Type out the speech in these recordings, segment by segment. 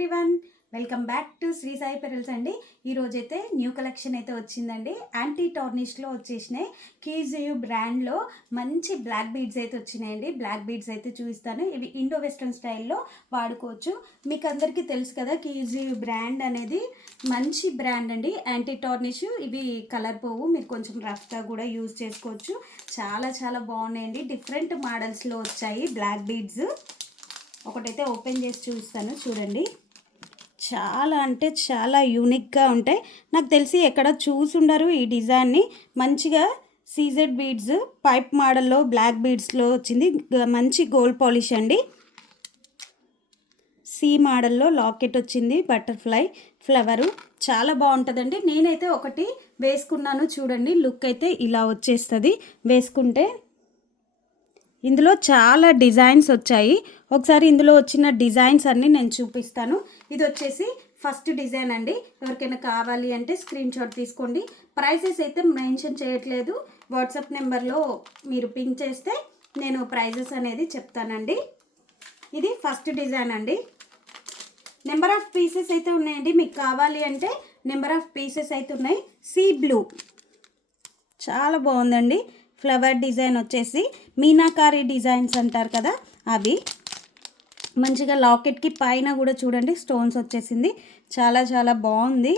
Everyone, welcome back to Shri Sai pearls అండి. ఈరోజైతే new collection అయితే వచ్చిందండి. యాంటీ టార్నిష్లో వచ్చేసినాయి. కీజియు బ్రాండ్లో మంచి బ్లాక్ బీడ్స్ అయితే వచ్చినాయండి. బ్లాక్ బీడ్స్ అయితే చూపిస్తాను. ఇవి ఇండో వెస్ట్రన్ స్టైల్లో వాడుకోవచ్చు. మీకు అందరికీ తెలుసు కదా, కీజియు బ్రాండ్ అనేది మంచి బ్రాండ్ అండి. యాంటీ టార్నిష్ ఇవి కలర్ పోవు, మీరు కొంచెం రఫ్గా కూడా యూజ్ చేసుకోవచ్చు. చాలా చాలా బాగున్నాయండి. డిఫరెంట్ మోడల్స్లో వచ్చాయి బ్లాక్ బీడ్స్. ఒకటైతే ఓపెన్ చేసి చూస్తాను, చూడండి. చాలా అంటే చాలా యూనిక్గా ఉంటాయి. నాకు తెలిసి ఎక్కడ చూసుండరు ఈ డిజైన్ని. మంచిగా సీజెడ్ బీడ్స్ పైప్ మోడల్లో బ్లాక్ బీడ్స్లో వచ్చింది. మంచి గోల్డ్ పాలిష్ అండి. సి మోడల్లో లాకెట్ వచ్చింది, బటర్ఫ్లై ఫ్లవరు చాలా బాగుంటుందండి. నేనైతే ఒకటి వేసుకున్నాను, చూడండి. లుక్ అయితే ఇలా వచ్చేస్తుంది వేసుకుంటే. ఇందులో చాలా డిజైన్స్ వచ్చాయి. ఒకసారి ఇందులో వచ్చిన డిజైన్స్ అన్నీ నేను చూపిస్తాను. ఇది వచ్చేసి ఫస్ట్ డిజైన్ అండి. ఎవరికైనా కావాలి అంటే స్క్రీన్ షాట్ తీసుకోండి. ప్రైసెస్ అయితే మెన్షన్ చేయట్లేదు. వాట్సాప్ నెంబర్లో మీరు పింక్ చేస్తే నేను ప్రైజెస్ అనేది చెప్తానండి. ఇది ఫస్ట్ డిజైన్ అండి. నెంబర్ ఆఫ్ పీసెస్ అయితే ఉన్నాయండి. మీకు కావాలి అంటే నెంబర్ ఆఫ్ పీసెస్ అయితే ఉన్నాయి. సీ బ్లూ చాలా బాగుందండి. ఫ్లవర్ డిజైన్ వచ్చేసి మీనాకారి డిజైన్స్ అంటారు కదా, అవి మంచిగా లాకెట్కి పైన కూడా చూడండి స్టోన్స్ వచ్చేసింది. చాలా చాలా బాగుంది.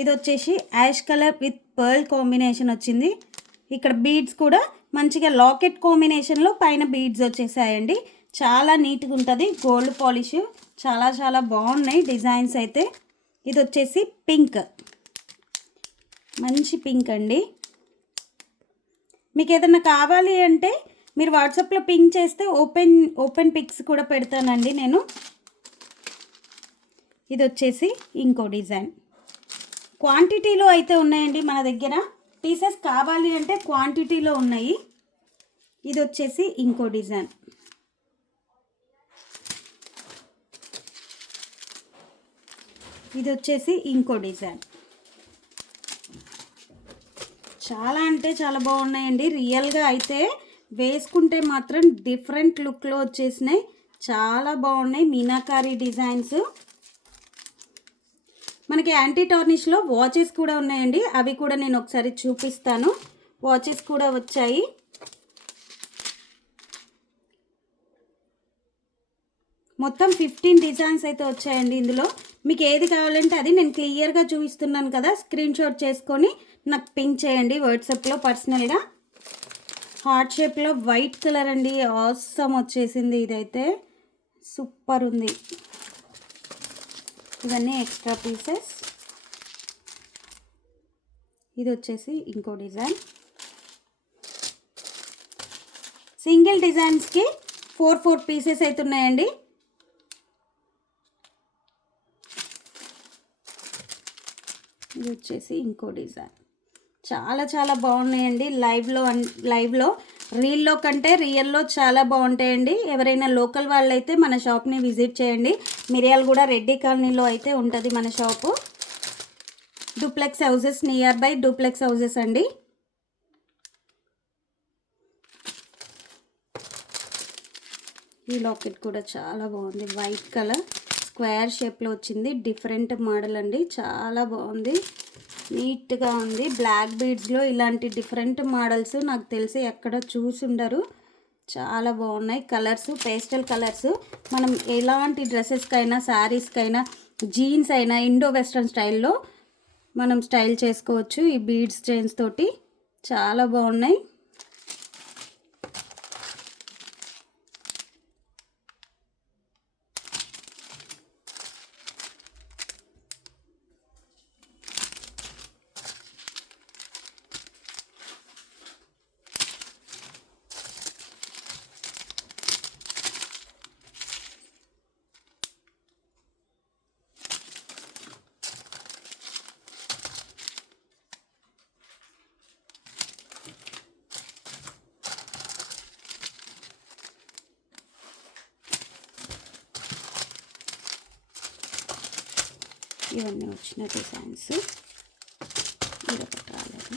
ఇది వచ్చేసి ash colour with pearl combination వచ్చింది. ఇక్కడ బీడ్స్ కూడా మంచిగా లాకెట్ కాంబినేషన్లో పైన బీడ్స్ వచ్చేసాయండి. చాలా నీట్గా ఉంటుంది. గోల్డ్ పాలిష్ చాలా చాలా బాగున్నాయి డిజైన్స్ అయితే. ఇది వచ్చేసి పింక్, మంచి పింక్ అండి. మీకు ఏదైనా కావాలి అంటే మీరు వాట్సాప్లో పింక్ చేస్తే ఓపెన్ పిక్స్ కూడా పెడతానండి నేను. ఇది వచ్చేసి ఇంకో డిజైన్. క్వాంటిటీలో అయితే ఉన్నాయండి మన దగ్గర. పీసెస్ కావాలి అంటే క్వాంటిటీలో ఉన్నాయి. ఇది వచ్చేసి ఇంకో డిజైన్. ఇది వచ్చేసి ఇంకో డిజైన్. చాలా అంటే చాలా బాగున్నాయండి. రియల్గా అయితే వేసుకుంటే మాత్రం డిఫరెంట్ లుక్లో వచ్చేసినాయి. చాలా బాగున్నాయి మీనాకారి డిజైన్స్. మనకి యాంటీ టార్నిష్లో వాచెస్ కూడా ఉన్నాయండి. అవి కూడా నేను ఒకసారి చూపిస్తాను. వాచెస్ కూడా వచ్చాయి. మొత్తం 15 డిజైన్స్ అయితే వచ్చాయండి ఇందులో. మీకు ఏది కావాలంటే అది నేను క్లియర్గా చూపిస్తున్నాను కదా, స్క్రీన్ షాట్ చేసుకొని నాకు పింక్ చేయండి వాట్సాప్లో పర్సనల్గా. హార్ట్ షేప్లో వైట్ కలర్ అండి. ఆసమ్ వచ్చేసింది. ఇదైతే సూపర్ ఉంది. ఇవన్నీ ఎక్స్ట్రా పీసెస్. ఇది వచ్చేసి ఇంకో డిజైన్. సింగిల్ డిజైన్స్కి 4 పీసెస్ అయితే ఉన్నాయండి. ఇది వచ్చేసి ఇంకో డిజైన్. చాలా చాలా బాగున్నాయండి. లైవ్లో రీల్లో కంటే రియల్లో చాలా బాగుంటాయండి. ఎవరైనా లోకల్ వాళ్ళైతే మన షాప్ని విజిట్ చేయండి. మిర్యాలగూడ రెడ్డి కాలనీలో అయితే ఉంటుంది మన shop. Duplex houses, near by duplex houses అండి. ఈ లాకెట్ కూడా చాలా బాగుంది. వైట్ కలర్ స్క్వేర్ షేప్లో వచ్చింది. డిఫరెంట్ మోడల్ అండి. చాలా బాగుంది, నీట్గా ఉంది. బ్లాక్ బీడ్స్లో ఇలాంటి డిఫరెంట్ మోడల్స్ నాకు తెలిసి ఎక్కడ చూసుండరు. చాలా బాగున్నాయి. Colours pastel colours. మనం ఎలాంటి డ్రెస్సెస్కైనా, శారీస్కైనా, జీన్స్ అయినా ఇండో వెస్ట్రన్ స్టైల్లో మనం స్టైల్ చేసుకోవచ్చు ఈ బీడ్స్ చైన్స్ తోటి. చాలా బాగున్నాయి. ఇవన్నీ వచ్చిన డిజైన్స్. ఇదొకటి రాలేదు.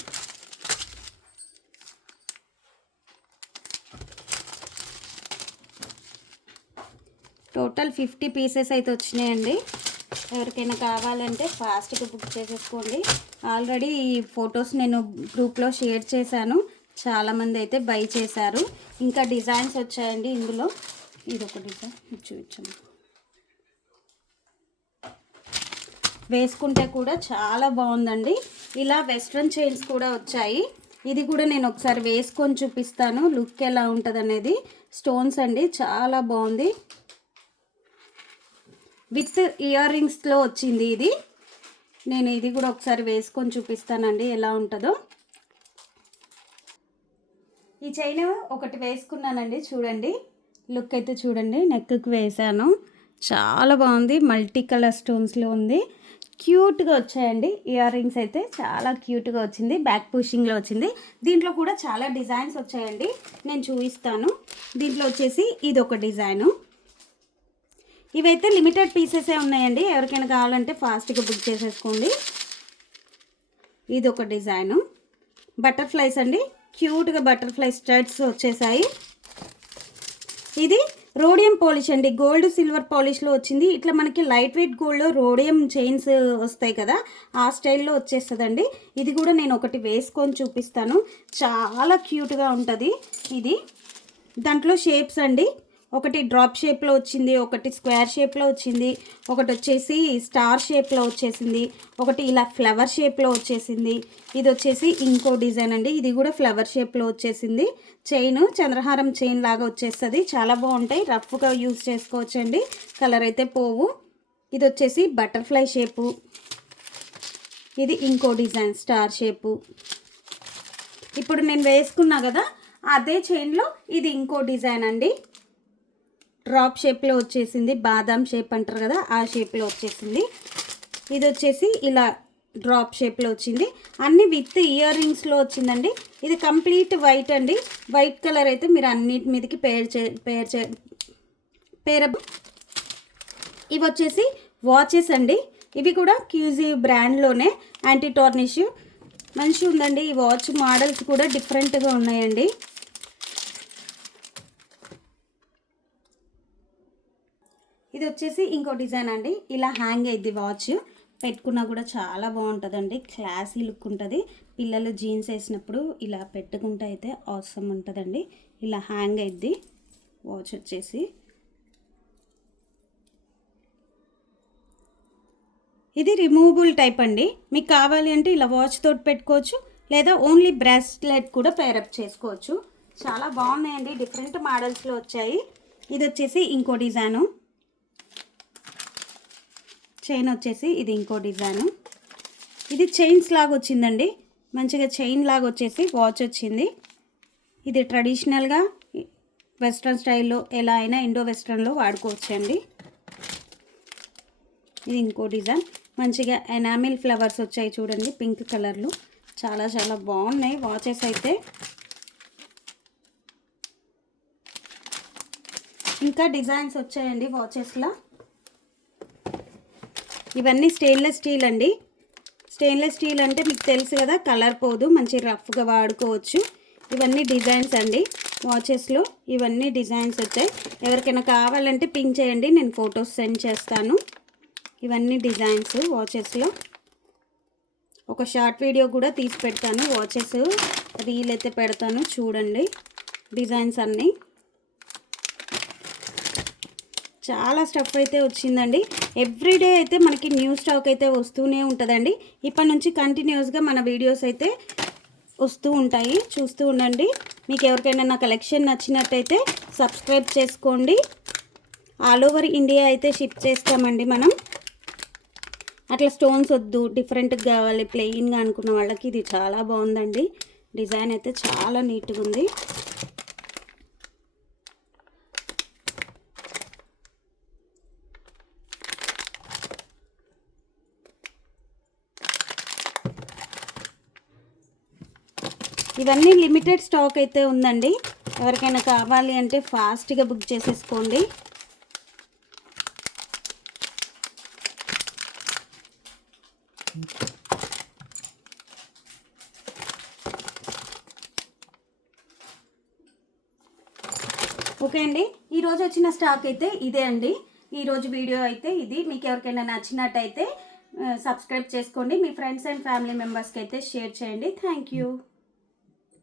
టోటల్ 50 పీసెస్ అయితే వచ్చినాయండి. ఎవరికైనా కావాలంటే ఫాస్ట్గా బుక్ చేసేసుకోండి. ఆల్రెడీ ఈ ఫొటోస్ నేను గ్రూప్లో షేర్ చేశాను, చాలామంది అయితే బై చేశారు. ఇంకా డిజైన్స్ వచ్చాయండి ఇందులో. ఇదొక డిజైన్ చూపించాను, వేసుకుంటే కూడా చాలా బాగుందండి. ఇలా వెస్ట్రన్ చైన్స్ కూడా వచ్చాయి. ఇది కూడా నేను ఒకసారి వేసుకొని చూపిస్తాను లుక్ ఎలా ఉంటుంది అనేది. స్టోన్స్ అండి, చాలా బాగుంది. విత్ ఇయర్ రింగ్స్లో వచ్చింది ఇది. నేను ఇది కూడా ఒకసారి వేసుకొని చూపిస్తానండి ఎలా ఉంటుందో. ఈ చైన్ ఒకటి వేసుకున్నానండి, చూడండి లుక్ అయితే చూడండి. నెక్కి వేసాను, చాలా బాగుంది. మల్టీ కలర్ స్టోన్స్లో ఉంది, క్యూట్గా వచ్చాయండి. ఇయర్ రింగ్స్ అయితే చాలా క్యూట్గా వచ్చింది, బ్యాక్ పుషింగ్లో వచ్చింది. దీంట్లో కూడా చాలా డిజైన్స్ వచ్చాయండి, నేను చూపిస్తాను. దీంట్లో వచ్చేసి ఇది ఒక డిజైను. ఇవైతే లిమిటెడ్ పీసెసే ఉన్నాయండి, ఎవరికైనా కావాలంటే ఫాస్ట్గా బుక్ చేసేసుకోండి. ఇది ఒక డిజైను, బటర్ఫ్లైస్ అండి, క్యూట్గా బటర్ఫ్లై స్టడ్స్ వచ్చేసాయి. ఇది రోడియం పాలిష్ అండి, గోల్డ్ సిల్వర్ పాలిష్లో వచ్చింది. ఇట్లా మనకి లైట్ వెయిట్ గోల్డ్లో రోడియం చైన్స్ వస్తాయి కదా, ఆ స్టైల్లో వచ్చేస్తుందండి. ఇది కూడా నేను ఒకటి వేసుకొని చూపిస్తాను, చాలా క్యూట్గా ఉంటుంది ఇది. దాంట్లో షేప్స్ అండి, ఒకటి డ్రాప్ షేప్లో వచ్చింది, ఒకటి స్క్వేర్ షేప్లో వచ్చింది, ఒకటి వచ్చేసి స్టార్ షేప్లో వచ్చేసింది, ఒకటి ఇలా ఫ్లవర్ షేప్లో వచ్చేసింది. ఇది వచ్చేసి ఇంకో డిజైన్ అండి, ఇది కూడా ఫ్లవర్ షేప్లో వచ్చేసింది. చైన్ చంద్రహారం చైన్ లాగా వచ్చేస్తుంది, చాలా బాగుంటాయి. రఫ్గా యూజ్ చేసుకోవచ్చండి, కలర్ అయితే పోవు. ఇది వచ్చేసి బటర్ఫ్లై షేపు. ఇది ఇంకో డిజైన్ స్టార్ షేపు. ఇప్పుడు నేను వేసుకున్నా కదా అదే చైన్లో ఇది ఇంకో డిజైన్ అండి, డ్రాప్ షేప్లో వచ్చేసింది, బాదాం షేప్ అంటారు కదా ఆ షేప్లో వచ్చేసింది. ఇది వచ్చేసి ఇలా డ్రాప్ షేప్లో వచ్చింది, అన్ని విత్ ఇయర్ రింగ్స్లో వచ్చిందండి. ఇది కంప్లీట్ వైట్ అండి, వైట్ కలర్ అయితే మీరు అన్నిటి మీదకి ఇవి వచ్చేసి వాచెస్ అండి, ఇవి కూడా క్యూజీ బ్రాండ్లోనే, యాంటీ టార్నిష్ మంచిగా ఉందండి. ఈ వాచ్ మోడల్స్ కూడా డిఫరెంట్గా ఉన్నాయండి. ఇది వచ్చేసి ఇంకో డిజైన్ అండి, ఇలా హ్యాంగ్ అయ్యిద్ది వాచ్, పెట్టుకున్నా కూడా చాలా బాగుంటుందండి, క్లాసీ లుక్ ఉంటుంది. పిల్లలు జీన్స్ వేసినప్పుడు ఇలా పెట్టుకుంటే అయితే అవసరం ఉంటుందండి. ఇలా హ్యాంగ్ అయ్యిద్ది వాచ్ వచ్చేసి. ఇది రిమూవబుల్ టైప్ అండి, మీకు కావాలి అంటే ఇలా వాచ్ తోటి పెట్టుకోవచ్చు, లేదా ఓన్లీ బ్రాస్లెట్ కూడా పేరప్ చేసుకోవచ్చు. చాలా బాగున్నాయండి, డిఫరెంట్ మోడల్స్లో వచ్చాయి. ఇది వచ్చేసి ఇంకో డిజైను, చైన్ వచ్చేసి ఇది ఇంకో డిజైను. ఇది చైన్స్ లాగా వచ్చిందండి, మంచిగా చైన్ లాగా వచ్చేసి వాచ్ వచ్చింది. ఇది ట్రెడిషనల్గా వెస్ట్రన్ స్టైల్లో ఎలా అయినా ఇండో వెస్ట్రన్లో వాడుకోవచ్చండి. ఇది ఇంకో డిజైన్, మంచిగా ఎనామిల్ ఫ్లవర్స్ వచ్చాయి చూడండి, పింక్ కలర్లో, చాలా చాలా బాగున్నాయి వాచెస్ అయితే. ఇంకా డిజైన్స్ వచ్చాయండి వాచెస్లో. ఇవన్నీ స్టెయిన్లెస్ స్టీల్ అండి, స్టెయిన్లెస్ స్టీల్ అంటే మీకు తెలుసు కదా, కలర్ పోదు, మంచి రఫ్గా వాడుకోవచ్చు. ఇవన్నీ డిజైన్స్ అండి వాచెస్లో, ఇవన్నీ డిజైన్స్ వచ్చాయి. ఎవరికైనా కావాలంటే పింక్ చేయండి, నేను ఫొటోస్ సెండ్ చేస్తాను. ఇవన్నీ డిజైన్స్ వాచెస్లో. ఒక షార్ట్ వీడియో కూడా తీసి పెడతాను, వాచెస్ రీల్ అయితే పెడతాను, చూడండి డిజైన్స్ అన్నీ. చాలా స్టఫ్ అయితే వచ్చిందండి, ఎవ్రీడే అయితే మనకి న్యూ స్టాక్ అయితే వస్తూనే ఉంటుందండి. ఇప్పటి నుంచి కంటిన్యూస్గా మన వీడియోస్ అయితే వస్తూ ఉంటాయి, చూస్తూ ఉండండి. మీకు ఎవరికైనా నా కలెక్షన్ నచ్చినట్టయితే సబ్స్క్రైబ్ చేసుకోండి. ఆల్ ఓవర్ ఇండియా అయితే షిప్ చేస్తామండి మనం. అట్లా స్టోన్స్ వద్దు, డిఫరెంట్గా కావాలి, ప్లెయిన్గా అనుకున్న వాళ్ళకి ఇది చాలా బాగుందండి. డిజైన్ అయితే చాలా నీట్గా ఉంది. ఇవన్నీ లిమిటెడ్ స్టాక్ అయితే ఉందండి, ఎవరికైనా కావాలి అంటే ఫాస్ట్గా బుక్ చేసేసుకోండి. ఓకే అండి, ఈరోజు వచ్చిన స్టాక్ అయితే ఇదే అండి. ఈరోజు వీడియో అయితే ఇది. మీకు ఎవరికైనా నచ్చినట్టయితే సబ్స్క్రైబ్ చేసుకోండి. మీ ఫ్రెండ్స్ అండ్ ఫ్యామిలీ మెంబర్స్కి అయితే షేర్ చేయండి. Thank you.